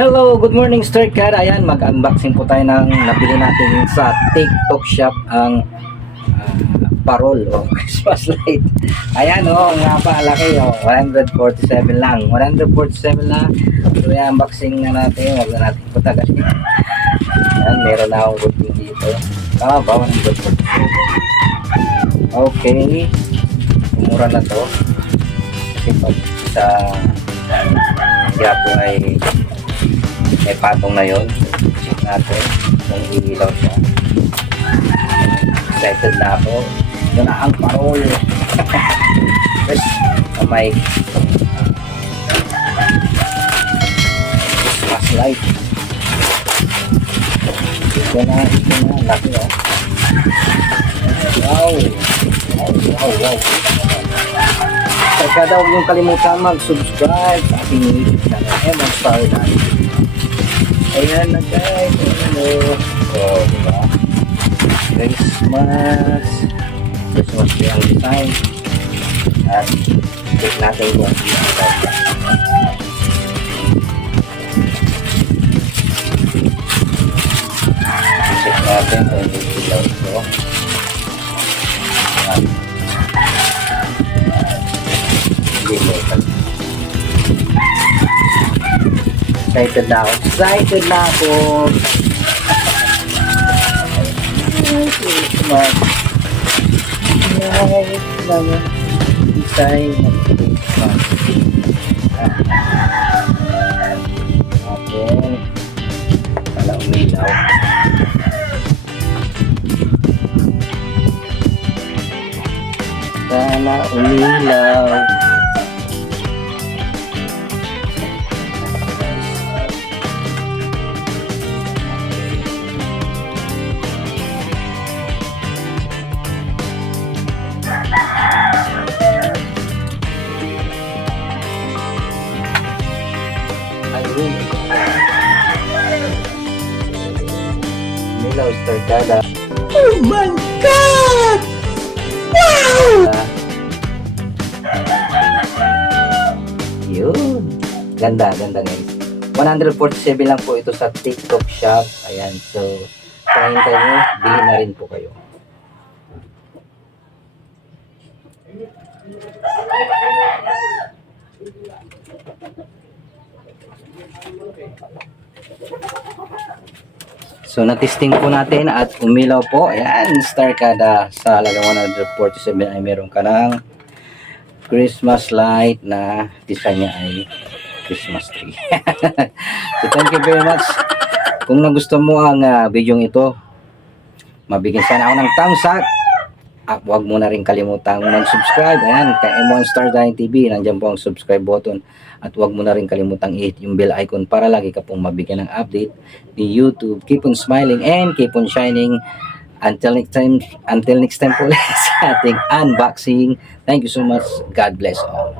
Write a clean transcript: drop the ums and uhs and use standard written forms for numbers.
Hello, good morning Star Car. Ayan, mag-unboxing po tayo ng nabili natin sa TikTok shop ang parol o Christmas light. Ayan nga pa, laki 147 lang. 147 lang. So yan, unboxing na natin. Huwag na natin puta kasi ayan, meron na akong routing dito. Tama ba? 147. Okay. Mura na to. Kasi pag sa Yapo ay may patong na yun. Check natin kung iilaw siya. Excited na ako. Ito na ang parol. First, may Christmas light. Ito na. Laki Wow. Teka daw yung kalimutan mag-subscribe sa aking YouTube channel Emon Star Live. Ayan na guys. Diba? Christmas tree ang design. At check natin kung check natin kung ilaw ito. Excited na ako. Christmas light naman. Design ng Christmas. Okay. Pala umilaw. Sana umilaw. Umilaw, startada. Oh my God! Wow! Yun. Ganda guys. 147 lang po ito sa TikTok shop. Ayan. So, kung hintay nyo, bili na rin po kayo. So, na-testing po natin at umilaw po. Ayan, star kada sa halagang 147 ay meron ka ng Christmas light na design niya ay Christmas tree. So, thank you very much. Kung nagustuhan mo ang video ito, mabigyan sana ako ng thumbs up. At huwag mo na rin kalimutang mag-subscribe. Ayan, kay Emon Star TV, nandiyan po ang subscribe button. At huwag mo na rin kalimutang i-hit yung bell icon para lagi ka pong mabigyan ng update ni YouTube. Keep on smiling and keep on shining. Until next time po ulit sa ating unboxing. Thank you so much. God bless all.